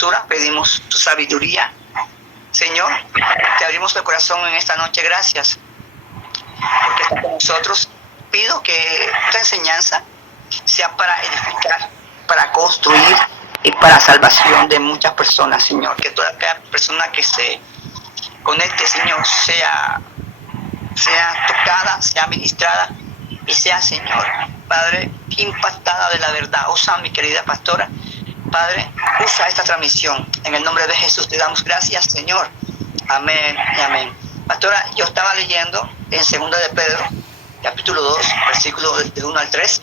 cobertura, pedimos tu sabiduría. Señor, te abrimos el corazón en esta noche, gracias, porque estás con nosotros. Pido que esta enseñanza sea para edificar, para construir y para salvación de muchas personas, Señor. Que toda aquella persona que se conecte, Señor, sea tocada, sea ministrada y sea, Señor, Padre, impactada de la verdad. Usa, mi querida pastora, Padre, usa esta transmisión. En el nombre de Jesús te damos gracias, Señor. Amén y amén. Pastora, yo estaba leyendo en 2 de Pedro, capítulo 2, versículos del 1 al 3.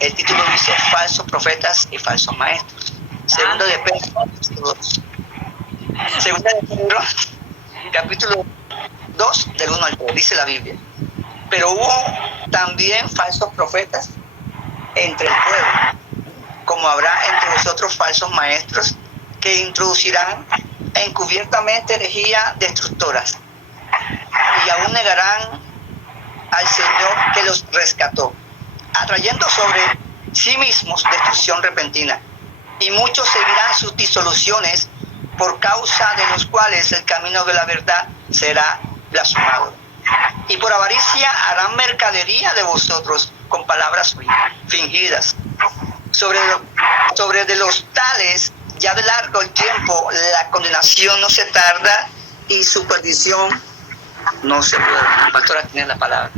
El título dice falsos profetas y falsos maestros. 2 de Pedro, capítulo 2. 2 de Pedro, capítulo 2, del 1 al 3, dice la Biblia. Pero hubo también falsos profetas entre el pueblo, como habrá entre vosotros falsos maestros que introducirán encubiertamente herejías destructoras y aún negarán al Señor que los rescató, atrayendo sobre sí mismos destrucción repentina. Y muchos seguirán sus disoluciones, por causa de los cuales el camino de la verdad será blasfemado. Y por avaricia harán mercadería de vosotros con palabras fingidas. Sobre de los tales, ya de largo el tiempo, la condenación no se tarda y su perdición no se duerme. Pastora, tiene la palabra.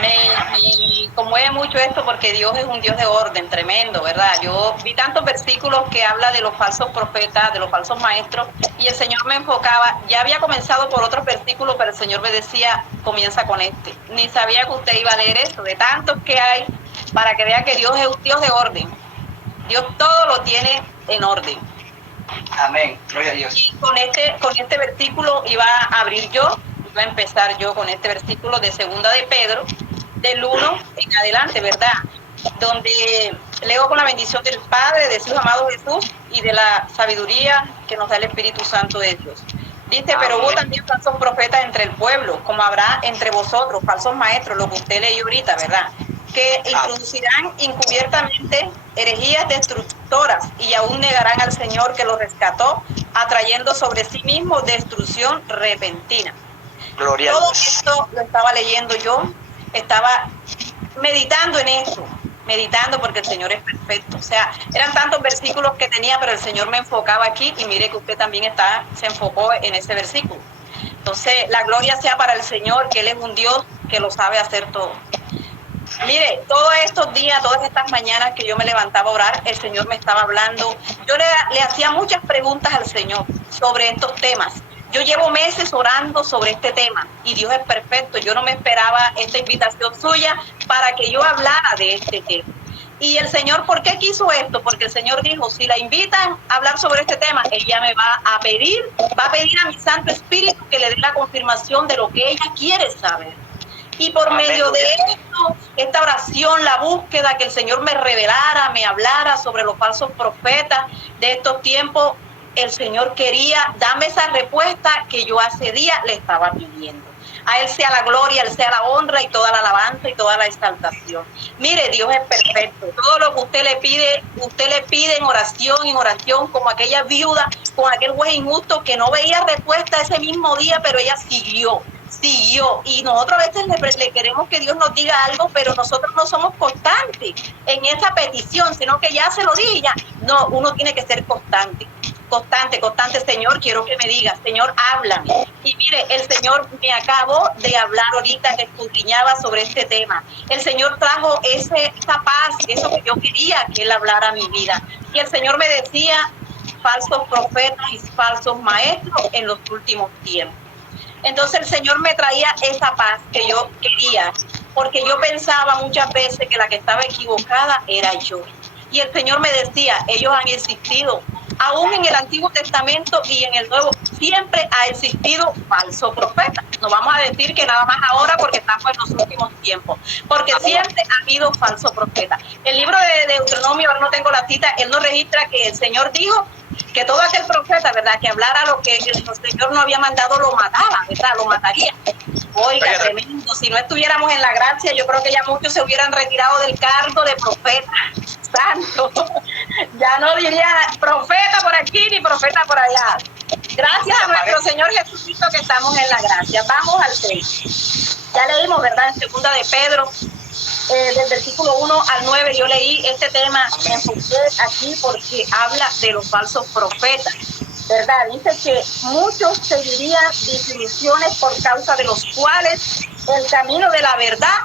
Me conmueve mucho esto porque Dios es un Dios de orden tremendo, ¿verdad? Yo vi tantos versículos que habla de los falsos profetas, de los falsos maestros, y el Señor me enfocaba. Ya había comenzado por otros versículos, pero el Señor me decía, comienza con este. Ni sabía que usted iba a leer esto, de tantos que hay, para que vea que Dios es un Dios de orden. Dios todo lo tiene en orden. Amén, gloria a Dios. Y con este versículo iba a abrir yo. Voy a empezar yo con este versículo de 2 de Pedro, del 1 en adelante, ¿verdad? Donde leo con la bendición del Padre, de su amado Jesús y de la sabiduría que nos da el Espíritu Santo de Dios. Dice, pero hubo también falsos profetas entre el pueblo, como habrá entre vosotros falsos maestros, lo que usted leyó ahorita, ¿verdad? Que introducirán encubiertamente herejías destructoras y aún negarán al Señor que los rescató, atrayendo sobre sí mismos destrucción repentina. Gloria Todo esto lo estaba leyendo yo, estaba meditando en esto, meditando porque el Señor es perfecto. O sea, eran tantos versículos que tenía, pero el Señor me enfocaba aquí y mire que usted también se enfocó en ese versículo. Entonces, la gloria sea para el Señor, que Él es un Dios que lo sabe hacer todo. Mire, todos estos días, todas estas mañanas que yo me levantaba a orar, el Señor me estaba hablando. Yo le hacía muchas preguntas al Señor sobre estos temas. Yo llevo meses orando sobre este tema y Dios es perfecto. Yo no me esperaba esta invitación suya para que yo hablara de este tema. Y el Señor, ¿por qué quiso esto? Porque el Señor dijo, si la invitan a hablar sobre este tema, ella me va a pedir a mi Santo Espíritu que le dé la confirmación de lo que ella quiere saber. Y por medio de esto, esta oración, la búsqueda, que el Señor me revelara, me hablara sobre los falsos profetas de estos tiempos, el Señor quería darme esa respuesta que yo hace días le estaba pidiendo. A Él sea la gloria, a Él sea la honra y toda la alabanza y toda la exaltación. Mire, Dios es perfecto. Todo lo que usted le pide en oración, como aquella viuda, con aquel juez injusto que no veía respuesta ese mismo día, pero ella siguió. Y nosotros a veces le queremos que Dios nos diga algo, pero nosotros no somos constantes en esa petición, sino que ya se lo dije, ya. No, uno tiene que ser constante, Señor, quiero que me digas, Señor, háblame. Y mire, el Señor me acabó de hablar ahorita que escudriñaba sobre este tema. El Señor trajo esa paz, eso que yo quería que Él hablara a mi vida. Y el Señor me decía, falsos profetas y falsos maestros en los últimos tiempos. Entonces el Señor me traía esa paz que yo quería, porque yo pensaba muchas veces que la que estaba equivocada era yo. Y el Señor me decía, ellos han existido, aún en el Antiguo Testamento y en el Nuevo, siempre ha existido falso profeta. No vamos a decir que nada más ahora porque estamos en los últimos tiempos, porque siempre ha habido falso profeta. El libro de Deuteronomio, ahora no tengo la cita, él nos registra que el Señor dijo que todo aquel profeta, ¿verdad?, que hablara lo que el Señor no había mandado, lo mataba, ¿verdad?, lo mataría. Oiga, tremendo. Si no estuviéramos en la gracia, yo creo que ya muchos se hubieran retirado del cargo de profeta. Santo. Ya no diría profeta por aquí ni profeta por allá. Gracias a nuestro Señor Jesucristo que estamos en la gracia. Vamos al 6. Ya leímos, ¿verdad? En segunda de Pedro, del versículo 1 al 9, yo leí este tema, me enfoqué aquí porque habla de los falsos profetas, ¿verdad? Dice que muchos seguirían disilusiones por causa de los cuales el camino de la verdad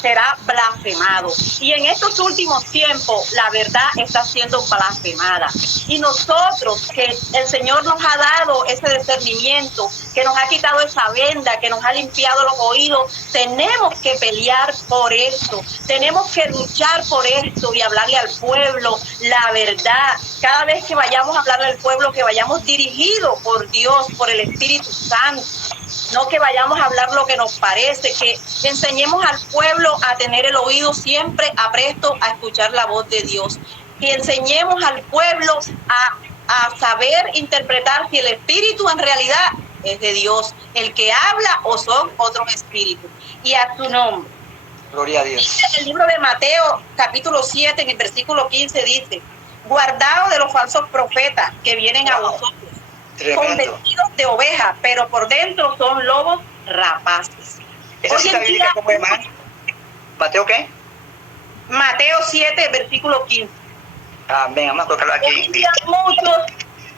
será blasfemado. Y en estos últimos tiempos la verdad está siendo blasfemada. Y nosotros, que el Señor nos ha dado ese discernimiento, que nos ha quitado esa venda, que nos ha limpiado los oídos, tenemos que pelear por esto. Tenemos que luchar por esto y hablarle al pueblo la verdad. Cada vez que vayamos a hablarle al pueblo, que vayamos dirigidos por Dios, por el Espíritu Santo. No que vayamos a hablar lo que nos parece, que enseñemos al pueblo a tener el oído siempre apresto a escuchar la voz de Dios. Que enseñemos al pueblo a saber interpretar si el espíritu en realidad es de Dios, el que habla o son otros espíritus. Y a su nombre. Gloria a Dios. Dice el libro de Mateo, capítulo 7, en el versículo 15, dice: guardaos de los falsos profetas que vienen a vosotros, con vestidos de oveja, pero por dentro son lobos rapaces. ¿Esa cita bíblica cómo es, hermano? ¿Mateo qué? Mateo 7, versículo 15. Amén, vamos a colocarlo aquí. Hoy en día muchos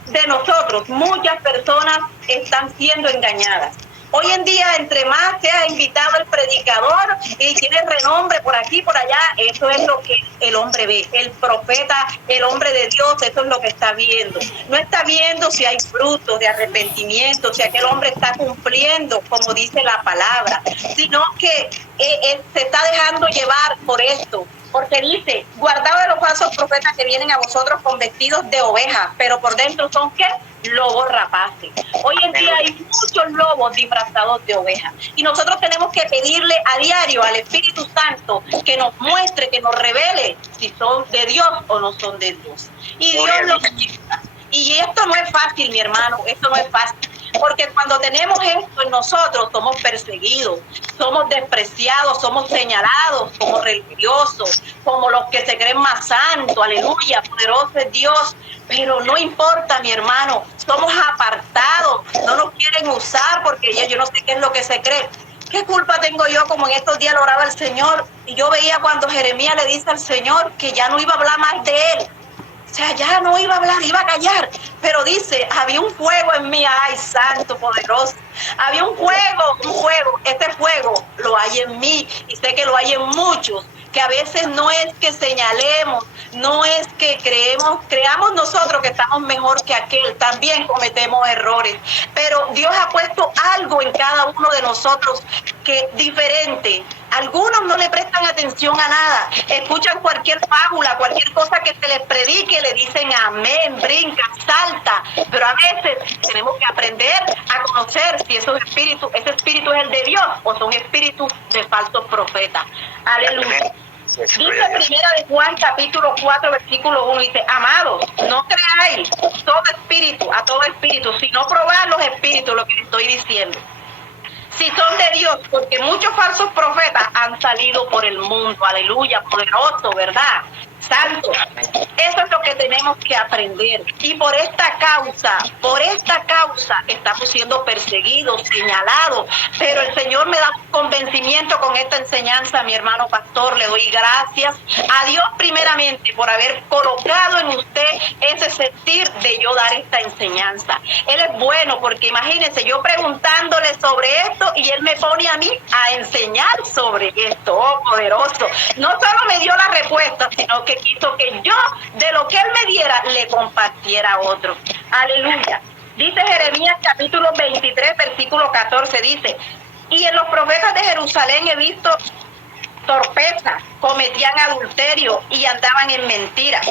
de nosotros, muchas personas están siendo engañadas. Hoy en día, entre más sea invitado el predicador y tiene renombre por aquí, por allá, eso es lo que el hombre ve. El profeta, el hombre de Dios, eso es lo que está viendo. No está viendo si hay frutos de arrepentimiento, si aquel hombre está cumpliendo, como dice la palabra, sino que se está dejando llevar por esto. Porque dice: guardaos de los falsos profetas que vienen a vosotros con vestidos de oveja, pero por dentro son ¿qué? Lobos rapaces. Hoy en día hay muchos lobos disfrazados de oveja. Y nosotros tenemos que pedirle a diario al Espíritu Santo que nos muestre, que nos revele si son de Dios o no son de Dios. Y Dios lo quita. Y esto no es fácil, mi hermano, esto no es fácil. Porque cuando tenemos esto en nosotros, somos perseguidos, somos despreciados, somos señalados como religiosos, como los que se creen más santos, aleluya, poderoso es Dios. Pero no importa, mi hermano, somos apartados, no nos quieren usar porque yo no sé qué es lo que se cree. ¿Qué culpa tengo yo? Como en estos días lo oraba el Señor y yo veía cuando Jeremías le dice al Señor que ya no iba a hablar más de él. O sea, ya no iba a hablar, iba a callar. Pero dice, había un fuego en mí, ay, santo, poderoso. Había un fuego. Este fuego lo hay en mí y sé que lo hay en muchos. Que a veces no es que señalemos, no es que creamos nosotros que estamos mejor que aquel. También cometemos errores. Pero Dios ha puesto algo en cada uno de nosotros que diferente. Algunos no le prestan atención a nada, escuchan cualquier fábula, cualquier cosa que se les predique, le dicen amén, brincan, salta, pero a veces tenemos que aprender a conocer si ese espíritu es el de Dios o son espíritus de falsos profetas. Aleluya. Dice primera de Juan capítulo 4 versículo 1, dice: amados, no creáis a todo espíritu, sino probad los espíritus, lo que les estoy diciendo. Si son de Dios, porque muchos falsos profetas han salido por el mundo, aleluya, poderoso, ¿verdad? Santo. Eso es lo que tenemos que aprender. Y por esta causa estamos siendo perseguidos, señalados. Pero el Señor me da un convencimiento con esta enseñanza, mi hermano pastor. Le doy gracias a Dios primeramente por haber colocado en usted ese sentir de yo dar esta enseñanza. Él es bueno porque imagínense, yo preguntándole sobre esto y Él me pone a mí a enseñar sobre esto. Oh, poderoso. No solo me dio la respuesta, sino que quiso que yo, de lo que Él me diera, le compartiera a otro. Aleluya. Dice Jeremías capítulo 23, versículo 14, dice: y en los profetas de Jerusalén he visto torpeza, cometían adulterio y andaban en mentiras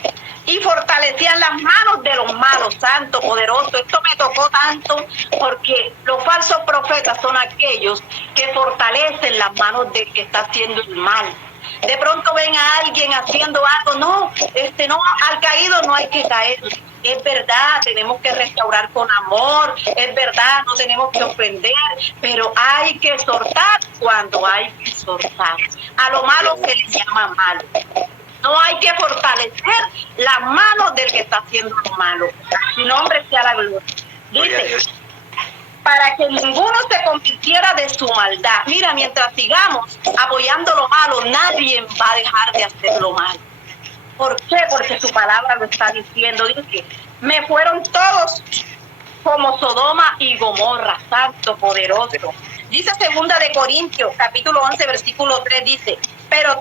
y fortalecían las manos de los malos. Santo, poderoso. Esto me tocó tanto porque los falsos profetas son aquellos que fortalecen las manos del que está haciendo el mal. De pronto ven a alguien haciendo algo, no, al caído no hay que caer. Es verdad, tenemos que restaurar con amor, es verdad, no tenemos que ofender, pero hay que exhortar cuando hay que exhortar. A lo malo se le llama malo. No hay que fortalecer las manos del que está haciendo lo malo. Su nombre sea la gloria. Dice, para que ninguno se convirtiera de su maldad. Mira, mientras sigamos apoyando lo malo, nadie va a dejar de hacer lo malo. ¿Por qué? Porque su palabra lo está diciendo. Dice, me fueron todos como Sodoma y Gomorra, santo, poderoso. Dice 2 de Corintios, capítulo 11, versículo 3, dice, pero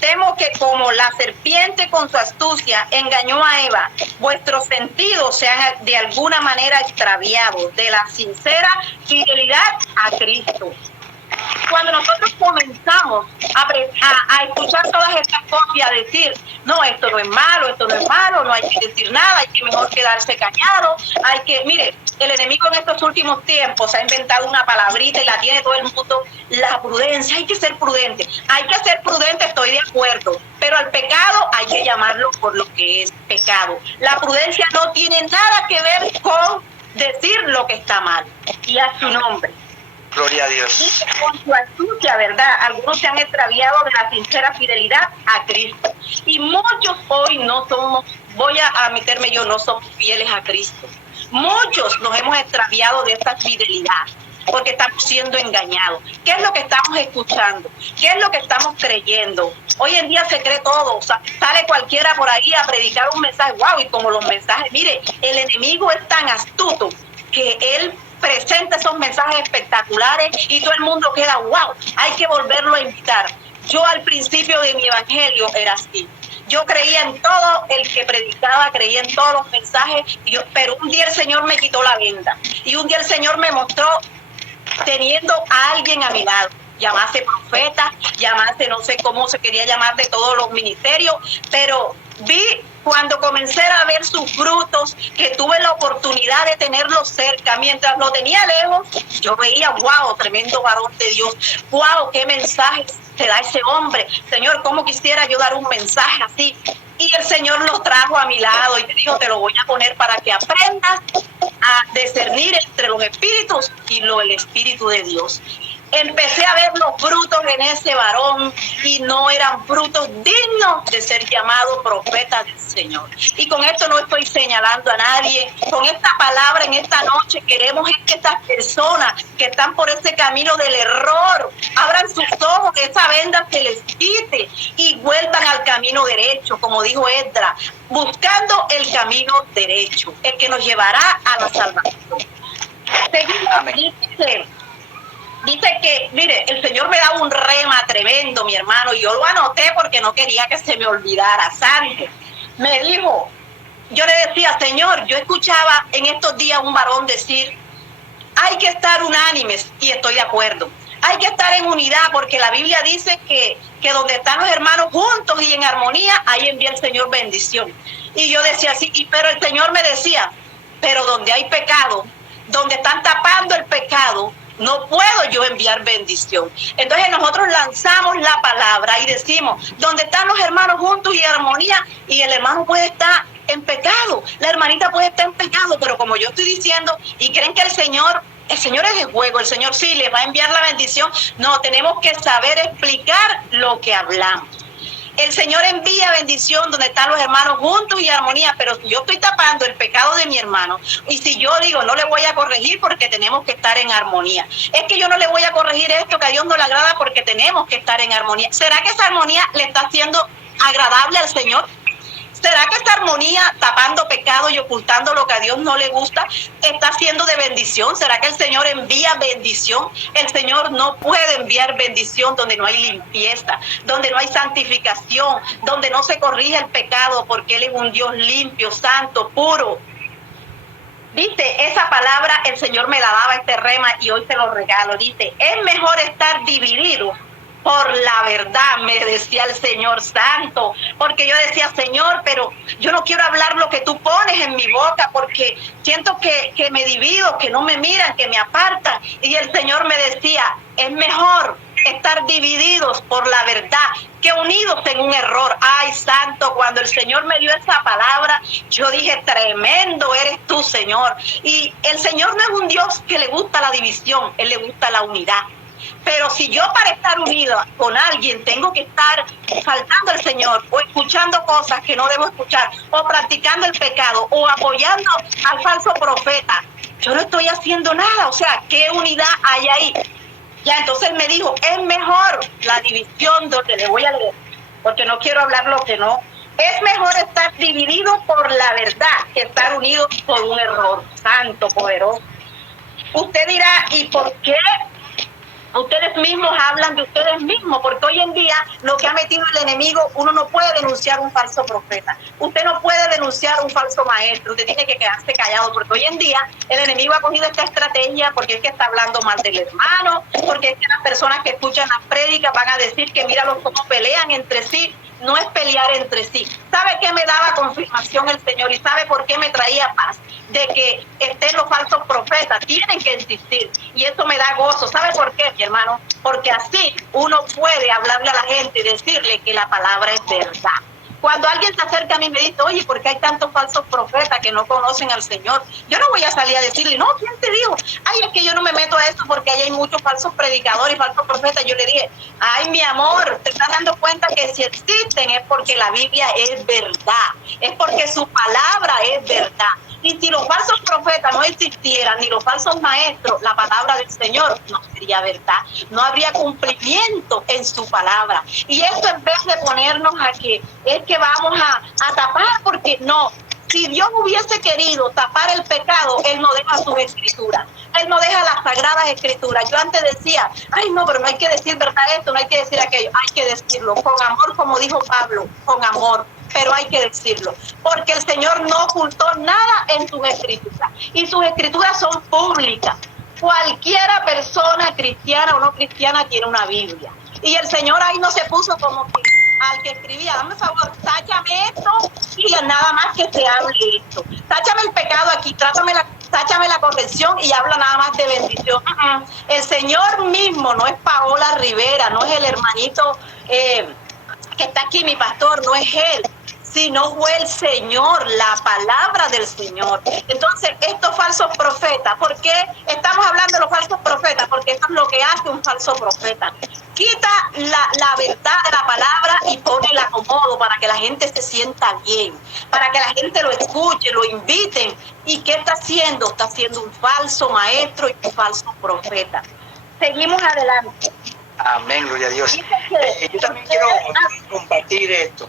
temo que como la serpiente con su astucia engañó a Eva, vuestros sentidos sean de alguna manera extraviados de la sincera fidelidad a Cristo. Cuando nosotros comenzamos a escuchar todas estas cosas y a decir, no, esto no es malo, no hay que decir nada, hay que mejor quedarse callado, mire, el enemigo en estos últimos tiempos ha inventado una palabrita y la tiene todo el mundo, la prudencia, hay que ser prudente, estoy de acuerdo, pero al pecado hay que llamarlo por lo que es pecado. La prudencia no tiene nada que ver con decir lo que está mal, y a su nombre. Gloria a Dios. Con su astucia, ¿verdad? Algunos se han extraviado de la sincera fidelidad a Cristo. Y muchos hoy no somos, voy a meterme yo, no somos fieles a Cristo. Muchos nos hemos extraviado de esta fidelidad porque estamos siendo engañados. ¿Qué es lo que estamos escuchando? ¿Qué es lo que estamos creyendo? Hoy en día se cree todo, o sea, sale cualquiera por ahí a predicar un mensaje, wow, y como los mensajes, mire, el enemigo es tan astuto que él presenta esos mensajes espectaculares y todo el mundo queda, wow, hay que volverlo a invitar. Yo al principio de mi evangelio era así. Yo creía en todo el que predicaba, creía en todos los mensajes, pero un día el Señor me quitó la venda y un día el Señor me mostró teniendo a alguien a mi lado, llamase profeta, llamase no sé cómo se quería llamar de todos los ministerios, pero vi cuando comencé a ver sus frutos, que tuve la oportunidad de tenerlo cerca, mientras lo tenía lejos, yo veía, wow, tremendo varón de Dios, wow, qué mensajes te da ese hombre, Señor, cómo quisiera yo dar un mensaje así, y el Señor lo trajo a mi lado y te dijo, te lo voy a poner para que aprendas a discernir entre los espíritus y el Espíritu de Dios. Empecé a ver los frutos en ese varón y no eran frutos dignos de ser llamado profeta del Señor. Y con esto no estoy señalando a nadie. Con esta palabra en esta noche queremos que estas personas que están por ese camino del error abran sus ojos, que esa venda se les quite y vuelvan al camino derecho, como dijo Esdras, buscando el camino derecho, el que nos llevará a la salvación. Seguimos, dice que, mire, el Señor me da un rema tremendo, mi hermano, y yo lo anoté porque no quería que se me olvidara. Santo, me dijo, yo le decía, Señor, yo escuchaba en estos días un varón decir, hay que estar unánimes, y estoy de acuerdo. Hay que estar en unidad, porque la Biblia dice que donde están los hermanos juntos y en armonía, ahí envía el Señor bendición. Y yo decía así, pero el Señor me decía, pero donde hay pecado, donde están tapando el pecado, no puedo yo enviar bendición. Entonces nosotros lanzamos la palabra y decimos, donde están los hermanos juntos y en armonía, y el hermano puede estar en pecado, la hermanita puede estar en pecado, pero como yo estoy diciendo, y creen que el Señor es de juego, el Señor sí le va a enviar la bendición. No, tenemos que saber explicar lo que hablamos. El Señor envía bendición donde están los hermanos juntos y armonía, pero si yo estoy tapando el pecado de mi hermano, y si yo digo, no le voy a corregir porque tenemos que estar en armonía, es que yo no le voy a corregir esto que a Dios no le agrada porque tenemos que estar en armonía. ¿Será que esa armonía le está haciendo agradable al Señor? ¿Será que esta armonía, tapando pecado y ocultando lo que a Dios no le gusta, está siendo de bendición? ¿Será que el Señor envía bendición? El Señor no puede enviar bendición donde no hay limpieza, donde no hay santificación, donde no se corrige el pecado, porque Él es un Dios limpio, santo, puro. Dice, esa palabra el Señor me la daba este rema y hoy se lo regalo. Dice, es mejor estar dividido por la verdad, me decía el Señor santo, porque yo decía, Señor, pero yo no quiero hablar lo que tú pones en mi boca, porque siento que me divido, que no me miran, que me apartan. Y el Señor me decía, es mejor estar divididos por la verdad que unidos en un error. Ay, santo, cuando el Señor me dio esa palabra, yo dije, tremendo eres tú, Señor. Y el Señor no es un Dios que le gusta la división, Él le gusta la unidad. Pero si yo para estar unida con alguien tengo que estar faltando al Señor o escuchando cosas que no debo escuchar o practicando el pecado o apoyando al falso profeta, yo no estoy haciendo nada. O sea, ¿qué unidad hay ahí? Ya, entonces me dijo, es mejor la división, donde le voy a leer, porque no quiero hablar lo que no. Es mejor estar dividido por la verdad que estar unido por un error. Santo, poderoso. Usted dirá, ¿y por qué ustedes mismos hablan de ustedes mismos? Porque hoy en día lo que ha metido el enemigo, uno no puede denunciar un falso profeta, usted no puede denunciar un falso maestro, usted tiene que quedarse callado, porque hoy en día el enemigo ha cogido esta estrategia, porque es que está hablando mal del hermano, porque es que las personas que escuchan las prédicas van a decir que míralos cómo pelean entre sí. No es pelear entre sí. ¿Sabe qué me daba confirmación el Señor? ¿Y sabe por qué me traía paz? De que estén los falsos profetas. Tienen que insistir. Y eso me da gozo. ¿Sabe por qué, mi hermano? Porque así uno puede hablarle a la gente y decirle que la palabra es verdad. Cuando alguien se acerca a mí y me dice, oye, ¿por qué hay tantos falsos profetas que no conocen al Señor? Yo no voy a salir a decirle, no, ¿quién te dijo? Ay, es que yo no me meto a eso porque ahí hay muchos falsos predicadores y falsos profetas. Yo le dije, ay, mi amor, te estás dando cuenta que si existen es porque la Biblia es verdad, es porque su palabra es verdad. Y si los falsos profetas no existieran, ni los falsos maestros, la palabra del Señor no sería verdad. No habría cumplimiento en su palabra. Y esto, en vez de ponernos a que es que vamos a tapar, porque no. Si Dios hubiese querido tapar el pecado, Él no deja sus escrituras. Él no deja las sagradas escrituras. Yo antes decía, ay no, pero no hay que decir verdad esto, no hay que decir aquello. Hay que decirlo con amor, como dijo Pablo, con amor. Pero hay que decirlo, porque el Señor no ocultó nada en sus escrituras. Y sus escrituras son públicas. Cualquiera persona, cristiana o no cristiana, tiene una Biblia. Y el Señor ahí no se puso como que al que escribía, dame favor, táchame esto y nada más que se hable esto. Táchame el pecado aquí, táchame la corrección y habla nada más de bendición. El Señor mismo, no es Paola Rivera, no es el hermanito que está aquí, mi pastor, no es él, sino fue el Señor, la palabra del Señor. Entonces, estos falsos profetas, ¿por qué estamos hablando de los falsos profetas? Porque eso es lo que hace un falso profeta. Quita la verdad de la palabra y pone el acomodo para que la gente se sienta bien, para que la gente lo escuche, lo inviten. ¿Y qué está haciendo? Está haciendo un falso maestro y un falso profeta. Seguimos adelante. Amén, gloria a Dios. Yo también quiero compartir esto.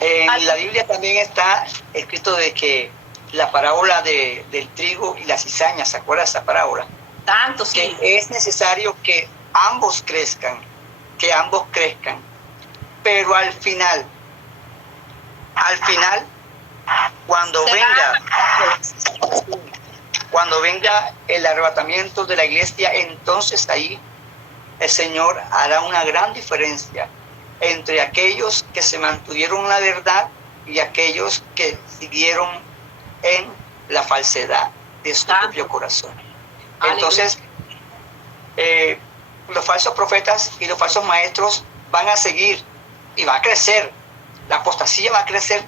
En la Biblia también está escrito de que la parábola del trigo y la cizaña, ¿se acuerda de esa parábola? Tanto, sí. Que es necesario que ambos crezcan, pero al final, cuando venga el arrebatamiento de la iglesia, entonces ahí el Señor hará una gran diferencia entre aquellos que se mantuvieron en la verdad y aquellos que siguieron en la falsedad de su propio corazón. Entonces, los falsos profetas y los falsos maestros van a seguir y va a crecer. La apostasía va a crecer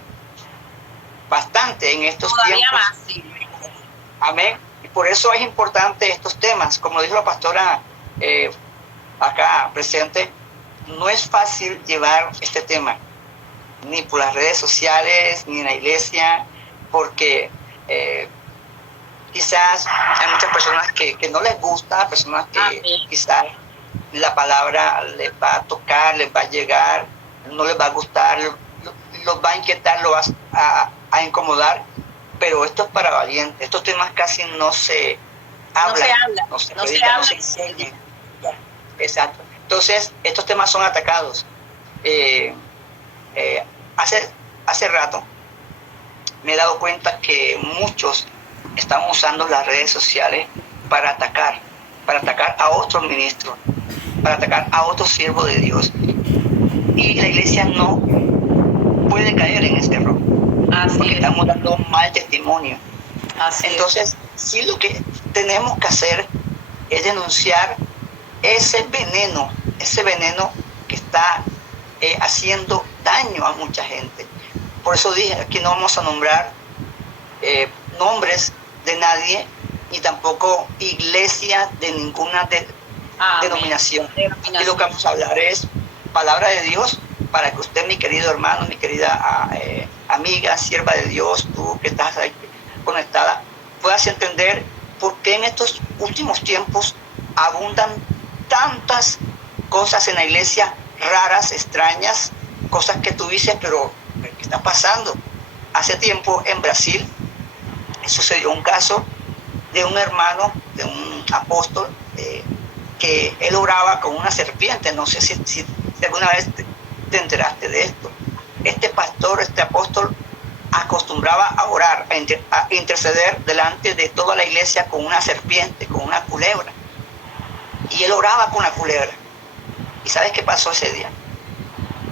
bastante en estos tiempos. Más, sí. Amén. Y por eso es importante estos temas. Como dijo la pastora acá presente, no es fácil llevar este tema, ni por las redes sociales, ni en la iglesia, porque quizás hay muchas personas que no les gusta, personas que quizás la palabra les va a tocar, les va a llegar, no les va a gustar, los va a inquietar, los va a incomodar, pero esto es para valientes. Estos temas casi no se hablan, no se enseñan. Exacto. Entonces, estos temas son atacados. Hace rato me he dado cuenta que muchos están usando las redes sociales para atacar a otros ministros, para atacar a otros siervos de Dios. Y la iglesia no puede caer en este error, porque estamos dando mal testimonio. Entonces, sí, lo que tenemos que hacer es denunciar ese veneno que está haciendo daño a mucha gente. Por eso dije, aquí no vamos a nombrar nombres de nadie, ni tampoco iglesia de ninguna denominación. Y lo que vamos a hablar es palabra de Dios para que usted, mi querido hermano, mi querida amiga, sierva de Dios, tú que estás ahí conectada, puedas entender por qué en estos últimos tiempos abundan tantas cosas en la iglesia, raras, extrañas, cosas que tú dices, pero ¿qué está pasando? Hace tiempo en Brasil sucedió un caso de un hermano, de un apóstol, que él oraba con una serpiente. No sé si alguna vez te enteraste de esto. Este pastor, este apóstol, acostumbraba a orar, a interceder delante de toda la iglesia con una serpiente, con una culebra. Y él oraba con la culebra. ¿Y sabes qué pasó ese día?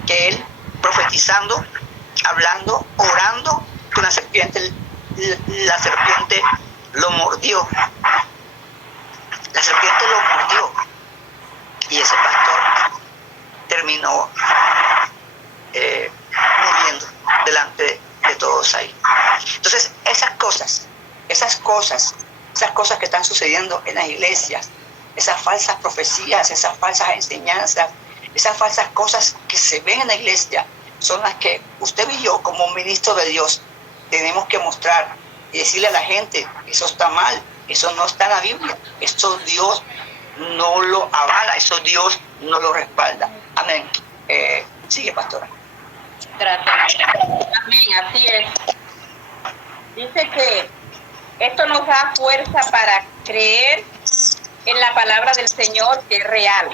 Que él, profetizando, hablando, orando con la serpiente lo mordió. La serpiente lo mordió. Y ese pastor terminó muriendo delante de todos ahí. Entonces, esas cosas que están sucediendo en las iglesias, esas falsas profecías, esas falsas enseñanzas, esas falsas cosas que se ven en la iglesia, son las que usted y yo, como ministro de Dios, tenemos que mostrar y decirle a la gente: eso está mal, eso no está en la Biblia, eso Dios no lo avala, eso Dios no lo respalda. Amén. Sigue, pastora. Gracias. Amén, así es. Dice que esto nos da fuerza para creer en la palabra del Señor, que es real.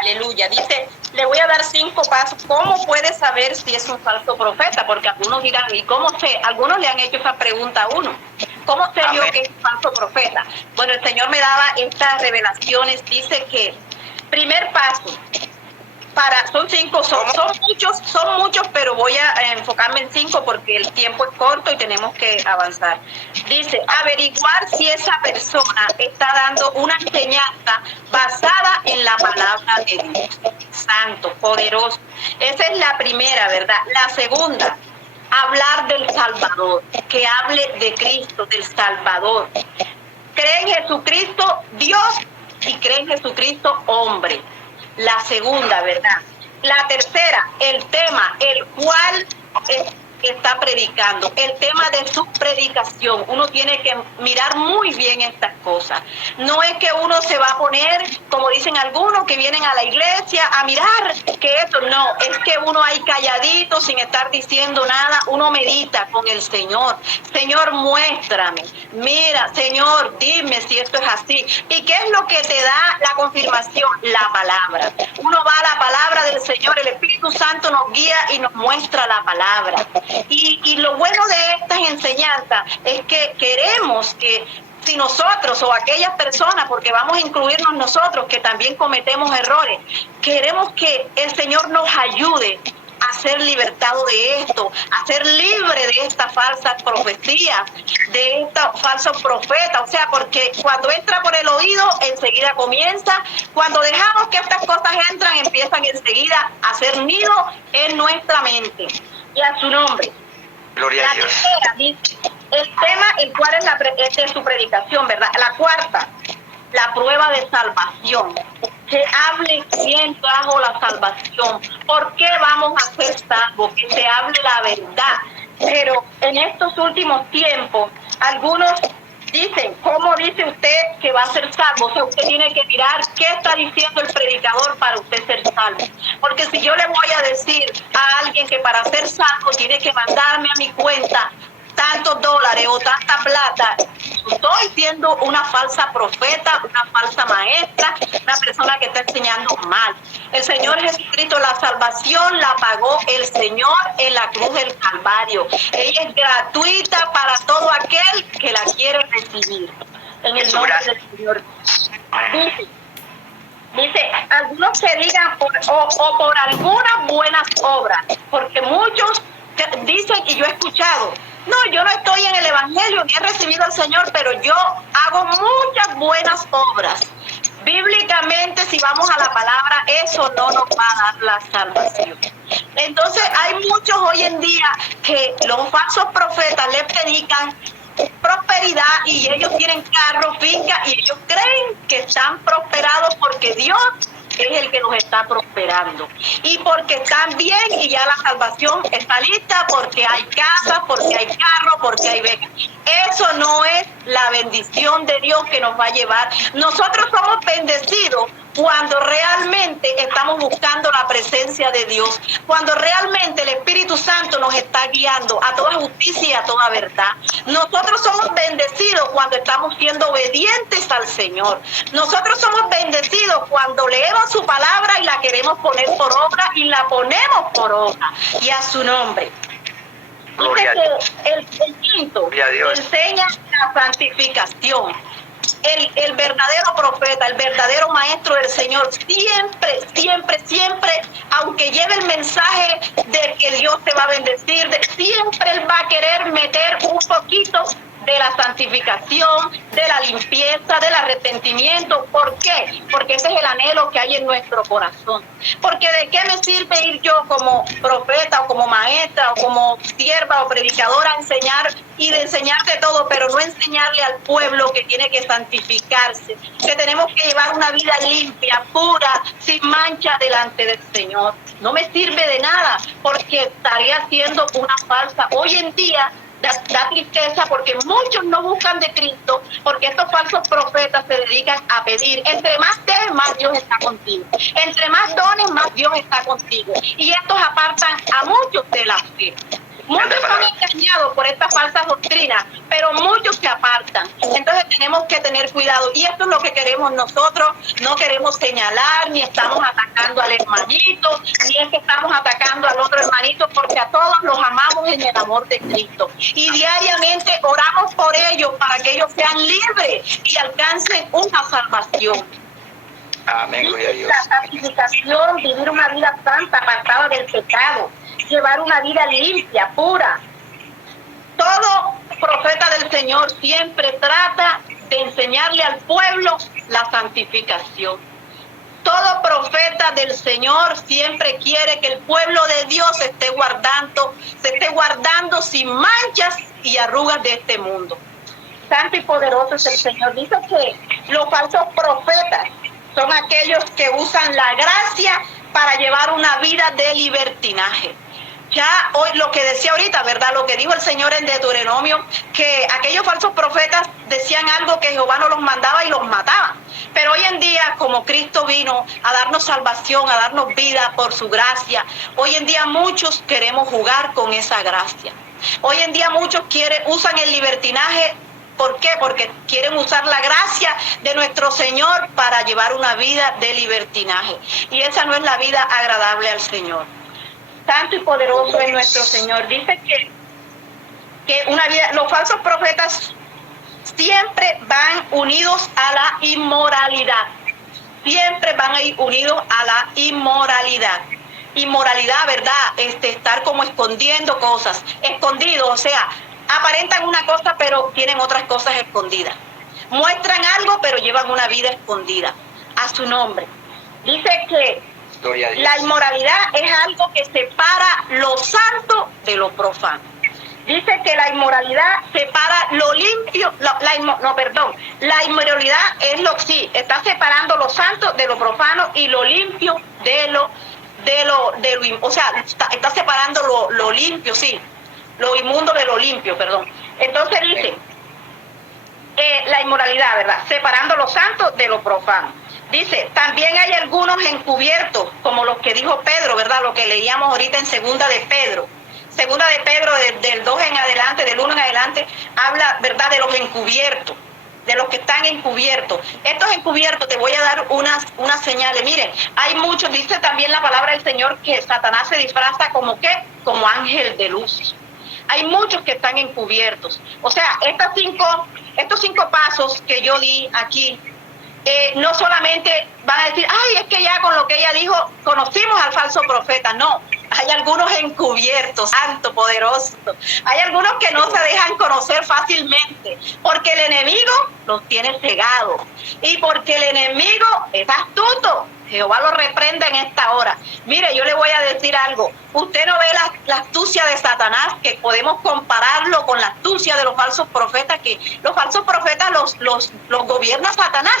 Aleluya. Dice, le voy a dar 5 pasos. ¿Cómo puede saber si es un falso profeta? Porque algunos dirán, ¿y cómo sé? Algunos le han hecho esa pregunta a uno. ¿Cómo sé yo que es un falso profeta? Bueno, el Señor me daba estas revelaciones. Dice que, primer paso, son 5, son muchos, pero voy a enfocarme en 5 porque el tiempo es corto y tenemos que avanzar. Dice, averiguar si esa persona está dando una enseñanza basada en la palabra de Dios, santo, poderoso. Esa es la primera, ¿verdad? La segunda, hablar del Salvador, que hable de Cristo, del Salvador. Cree en Jesucristo Dios y cree en Jesucristo hombre. La segunda, ¿verdad? La tercera, el tema, el cual está predicando, el tema de su predicación. Uno tiene que mirar muy bien estas cosas. No es que uno se va a poner, como dicen algunos, que vienen a la iglesia a mirar que esto, no, es que uno ahí calladito, sin estar diciendo nada, uno medita con el Señor. Señor, muéstrame. Mira, Señor, dime si esto es así. ¿Y qué es lo que te da la confirmación? La palabra. Uno va a la palabra del Señor, el Espíritu Santo nos guía y nos muestra la palabra. Y lo bueno de estas enseñanzas es que queremos que si nosotros o aquellas personas, porque vamos a incluirnos nosotros que también cometemos errores, queremos que el Señor nos ayude a ser libertado de esto, a ser libre de esta falsa profecía, de esta falso profeta. O sea, porque cuando entra por el oído, enseguida comienza. Cuando dejamos que estas cosas entran, empiezan enseguida a hacer nido en nuestra mente. Y a su nombre. Gloria a Dios. Tercera, dice, el tema, el cual es de su predicación, ¿verdad? La cuarta, la prueba de salvación. Que hable quién trajo la salvación. ¿Por qué vamos a ser salvos? Que se hable la verdad. Pero en estos últimos tiempos, algunos dicen, ¿cómo dice usted que va a ser salvo? O sea, usted tiene que mirar qué está diciendo el predicador para usted ser salvo. Porque si yo le voy a decir a alguien que para ser salvo tiene que mandarme a mi cuenta tantos dólares o tanta plata, estoy siendo una falsa profeta, una falsa maestra, una persona que está enseñando mal. El Señor Jesucristo, la salvación la pagó el Señor en la cruz del Calvario. Ella es gratuita para todo aquel que la quiere recibir. En el nombre del Señor. Dice, algunos que digan por algunas buenas obras, porque muchos dicen, y yo he escuchado, no, yo no estoy en el Evangelio, ni he recibido al Señor, pero yo hago muchas buenas obras. Bíblicamente, si vamos a la palabra, eso no nos va a dar la salvación. Entonces, hay muchos hoy en día que los falsos profetas le predican prosperidad y ellos tienen carro, finca y ellos creen que están prosperados porque Dios es el que nos está prosperando y porque están bien y ya la salvación está lista porque hay casa, porque hay carro, porque hay beca. Eso no es la bendición de Dios que nos va a llevar. Nosotros somos bendecidos cuando realmente estamos buscando la presencia de Dios, cuando realmente el Espíritu Santo nos está guiando a toda justicia y a toda verdad. Nosotros somos bendecidos cuando estamos siendo obedientes al Señor. Nosotros somos bendecidos cuando leemos su palabra y la queremos poner por obra y la ponemos por obra y a su nombre. Dice que el quinto enseña la santificación. El verdadero profeta, el verdadero maestro del Señor, siempre, aunque lleve el mensaje de que Dios te va a bendecir, siempre Él va a querer meter un poquito de la santificación, de la limpieza, del arrepentimiento. ¿Por qué? Porque ese es el anhelo que hay en nuestro corazón. Porque ¿de qué me sirve ir yo como profeta o como maestra o como sierva o predicadora a enseñar y de enseñarte todo, pero no enseñarle al pueblo que tiene que santificarse, que tenemos que llevar una vida limpia, pura, sin mancha delante del Señor? No me sirve de nada porque estaría haciendo una falsa. Hoy en día da tristeza porque muchos no buscan de Cristo, porque estos falsos profetas se dedican a pedir. Entre más des, más Dios está contigo. Entre más dones, más Dios está contigo. Y estos apartan a muchos de la fe. Muchos son engañados por estas falsas doctrinas, pero muchos se apartan. Entonces tenemos que tener cuidado. Y esto es lo que queremos nosotros. No queremos señalar, ni estamos atacando al hermanito, ni es que estamos atacando al otro hermanito, porque a todos los amamos en el amor de Cristo. Y diariamente oramos por ellos para que ellos sean libres y alcancen una salvación. Amén, gloria a Dios. La santificación, vivir una vida santa, apartada del pecado, llevar una vida limpia, pura. Todo profeta del Señor siempre trata de enseñarle al pueblo la santificación. Todo profeta del Señor siempre quiere que el pueblo de Dios se esté guardando sin manchas y arrugas de este mundo. Santo y poderoso es el Señor. Dice que los falsos profetas son aquellos que usan la gracia para llevar una vida de libertinaje. Ya hoy, lo que decía ahorita, ¿verdad? Lo que dijo el Señor en Deuteronomio, que aquellos falsos profetas decían algo que Jehová no los mandaba y los mataba. Pero hoy en día, como Cristo vino a darnos salvación, a darnos vida por su gracia, hoy en día muchos queremos jugar con esa gracia. Hoy en día muchos usan el libertinaje. ¿Por qué? Porque quieren usar la gracia de nuestro Señor para llevar una vida de libertinaje. Y esa no es la vida agradable al Señor. Santo y poderoso es nuestro Señor. Dice que los falsos profetas siempre van unidos a la inmoralidad. Siempre van a ir unidos a la inmoralidad. Inmoralidad, ¿verdad? Estar como escondiendo cosas. Escondidos, o sea, aparentan una cosa, pero tienen otras cosas escondidas. Muestran algo, pero llevan una vida escondida. A su nombre. Dice que la inmoralidad es algo que separa lo santo de lo profano. Dice que la inmoralidad separa lo limpio, la inmoralidad es está separando lo santo de lo profano y lo limpio o sea, está separando lo limpio, sí. Lo inmundo de lo limpio, perdón. Entonces dice, la inmoralidad, ¿verdad? Separando lo santo de lo profano. Dice, también hay algunos encubiertos, como los que dijo Pedro, ¿verdad? Lo que leíamos ahorita en Segunda de Pedro. Segunda de Pedro, del 2 en adelante, del 1 en adelante, habla, ¿verdad?, de los encubiertos, de los que están encubiertos. Estos encubiertos, te voy a dar unas señales. Miren, hay muchos, dice también la palabra del Señor, que Satanás se disfraza como ¿qué? Como ángel de luz. Hay muchos que están encubiertos. O sea, estos cinco pasos que yo di aquí, no solamente van a decir, ay, es que ya con lo que ella dijo, conocimos al falso profeta. No, hay algunos encubiertos, santo, poderoso. Hay algunos que no se dejan conocer fácilmente, porque el enemigo los tiene cegados. Y porque el enemigo es astuto. Jehová lo reprenda en esta hora. Mire, yo le voy a decir algo. Usted no ve la astucia de Satanás, que podemos compararlo con la astucia de los falsos profetas, que los falsos profetas los gobierna Satanás.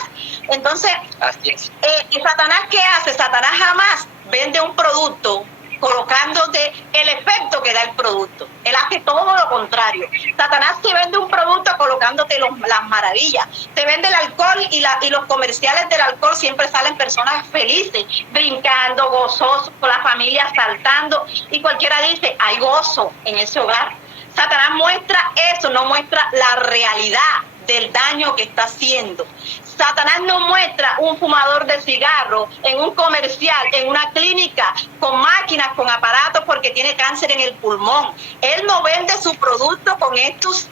Entonces, ¿Satanás qué hace? Satanás jamás vende un producto colocándote el efecto que da el producto. Él hace todo lo contrario. Satanás te vende un producto colocándote las maravillas. Te vende el alcohol y los comerciales del alcohol siempre salen personas felices, brincando, gozosos, con la familia saltando, y cualquiera dice, hay gozo en ese hogar. Satanás muestra eso, no muestra la realidad del daño que está haciendo. Satanás no muestra un fumador de cigarro en un comercial, en una clínica, con máquinas, con aparatos, porque tiene cáncer en el pulmón. Él no vende su producto con estos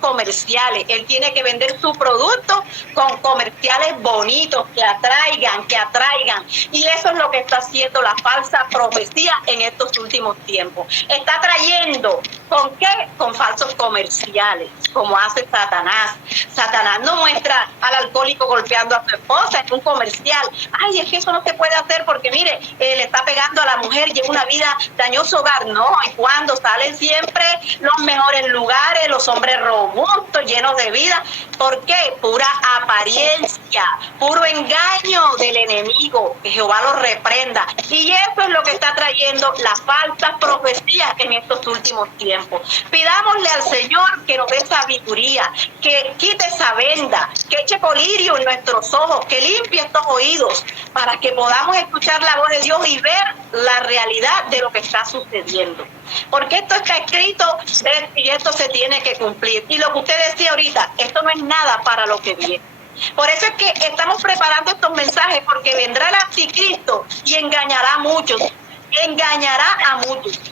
comerciales. Él tiene que vender su producto con comerciales bonitos, que atraigan. Y eso es lo que está haciendo la falsa profecía en estos últimos tiempos. Está trayendo, ¿con qué? Con falsos comerciales, como hace Satanás. Satanás no muestra al alcohólico golpeando a su esposa en un comercial. Ay, es que eso no se puede hacer porque mire, le está pegando a la mujer, lleva una vida dañosa hogar. No, y cuando salen siempre los mejores lugares, los hombres robustos, llenos de vida. ¿Por qué? Pura apariencia, puro engaño del enemigo. Que Jehová lo reprenda. Y eso es lo que está trayendo las falsas profecías en estos últimos tiempos. Pidámosle al Señor que nos dé sabiduría, que quite esa venda, que eche colirio en nuestros ojos, que limpie estos oídos, para que podamos escuchar la voz de Dios y ver la realidad de lo que está sucediendo. Porque esto está escrito y esto se tiene que cumplir. Y lo que usted decía ahorita, esto no es nada para lo que viene. Por eso es que estamos preparando estos mensajes, porque vendrá el anticristo y engañará a muchos.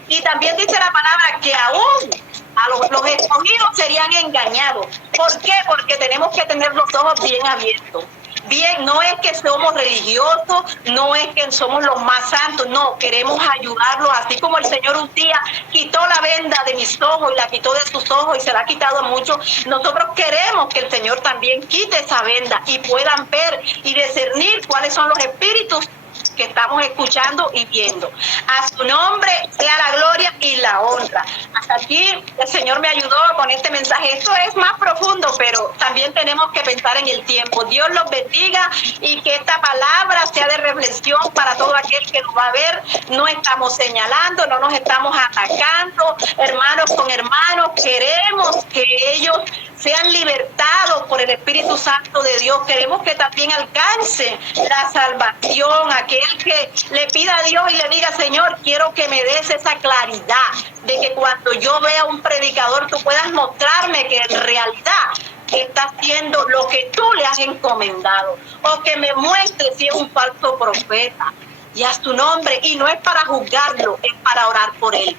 Y también dice la palabra que aún a los escogidos serían engañados. ¿Por qué? Porque tenemos que tener los ojos bien abiertos. Bien, no es que somos religiosos, no es que somos los más santos, no, queremos ayudarlos, así como el Señor un día quitó la venda de mis ojos y la quitó de sus ojos y se la ha quitado a muchos. Nosotros queremos que el Señor también quite esa venda y puedan ver y discernir cuáles son los espíritus que estamos escuchando y viendo. A su nombre sea la gloria y la honra. Hasta aquí el Señor me ayudó con este mensaje. Esto es más profundo, pero también tenemos que pensar en el tiempo. Dios los bendiga y que esta palabra sea de reflexión para todo aquel que nos va a ver. No estamos señalando, no nos estamos atacando, hermanos con hermanos. Queremos que ellos sean libertados por el Espíritu Santo de Dios. Queremos que también alcancen la salvación, aquel que le pida a Dios y le diga, Señor, quiero que me des esa claridad de que cuando yo vea un predicador tú puedas mostrarme que en realidad está haciendo lo que tú le has encomendado, o que me muestre si es un falso profeta. Y a su nombre, y no es para juzgarlo, es para orar por él.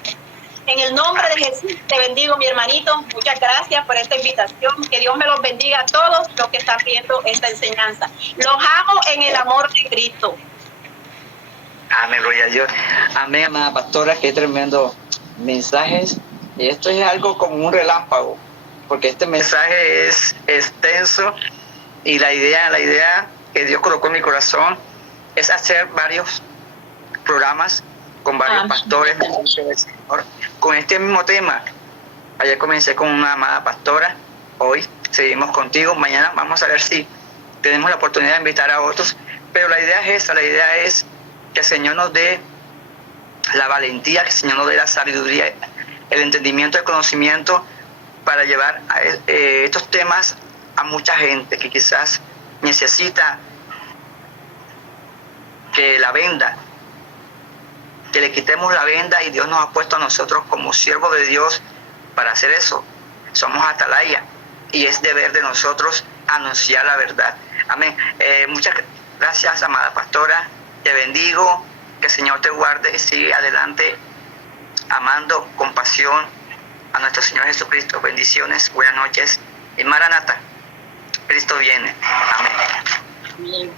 En el nombre de Jesús te bendigo, mi hermanito. Muchas gracias por esta invitación. Que Dios me los bendiga a todos los que están viendo esta enseñanza. Los amo en el amor de Cristo. Amén, gloria a Dios. Amén, amada pastora, qué tremendo mensajes. Y esto es algo como un relámpago, porque este mensaje es extenso y la idea que Dios colocó en mi corazón es hacer varios programas con varios pastores del Señor con este mismo tema. Ayer comencé con una amada pastora, hoy seguimos contigo, mañana vamos a ver si tenemos la oportunidad de invitar a otros, pero la idea es esa, la idea es que el Señor nos dé la valentía, que el Señor nos dé la sabiduría, el entendimiento, el conocimiento para llevar estos temas a mucha gente que quizás necesita que la venda, que le quitemos la venda, y Dios nos ha puesto a nosotros como siervos de Dios para hacer eso. Somos atalaya y es deber de nosotros anunciar la verdad. Amén. Muchas gracias, amada pastora. Te bendigo, que el Señor te guarde y sigue adelante amando con pasión a nuestro Señor Jesucristo. Bendiciones, buenas noches y Maranata, Cristo viene. Amén. Amén.